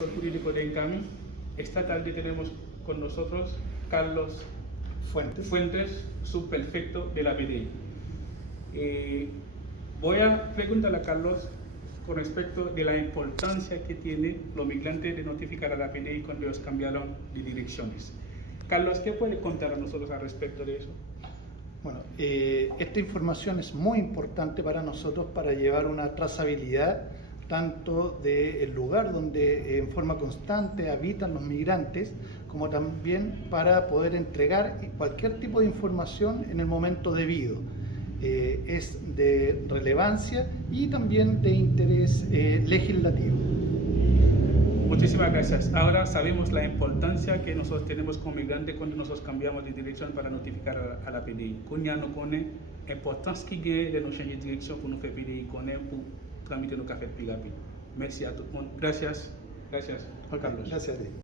Jurídico de Encami. Esta tarde tenemos con nosotros Carlos Fuentes, subprefecto de la PDI. Voy a preguntarle a Carlos con respecto de la importancia que tiene los migrantes de notificar a la PDI cuando ellos cambiaron de direcciones. Carlos, ¿qué puede contar a nosotros al respecto de eso? Bueno, esta información es muy importante para nosotros para llevar una trazabilidad tanto del lugar donde en forma constante habitan los migrantes, como también para poder entregar cualquier tipo de información en el momento debido. Es de relevancia y también de interés legislativo. Muchísimas gracias. Ahora sabemos la importancia que nosotros tenemos como migrantes cuando nosotros cambiamos de dirección para notificar a la PDI. Kounya nous connaît l'importance qui gagne de nous changer de direction pour nous faire PDI connaître pour tramiter nos cafés plus rapide. Merci à tout le monde. Gracias. Gracias, Juan Carlos. Gracias a ti.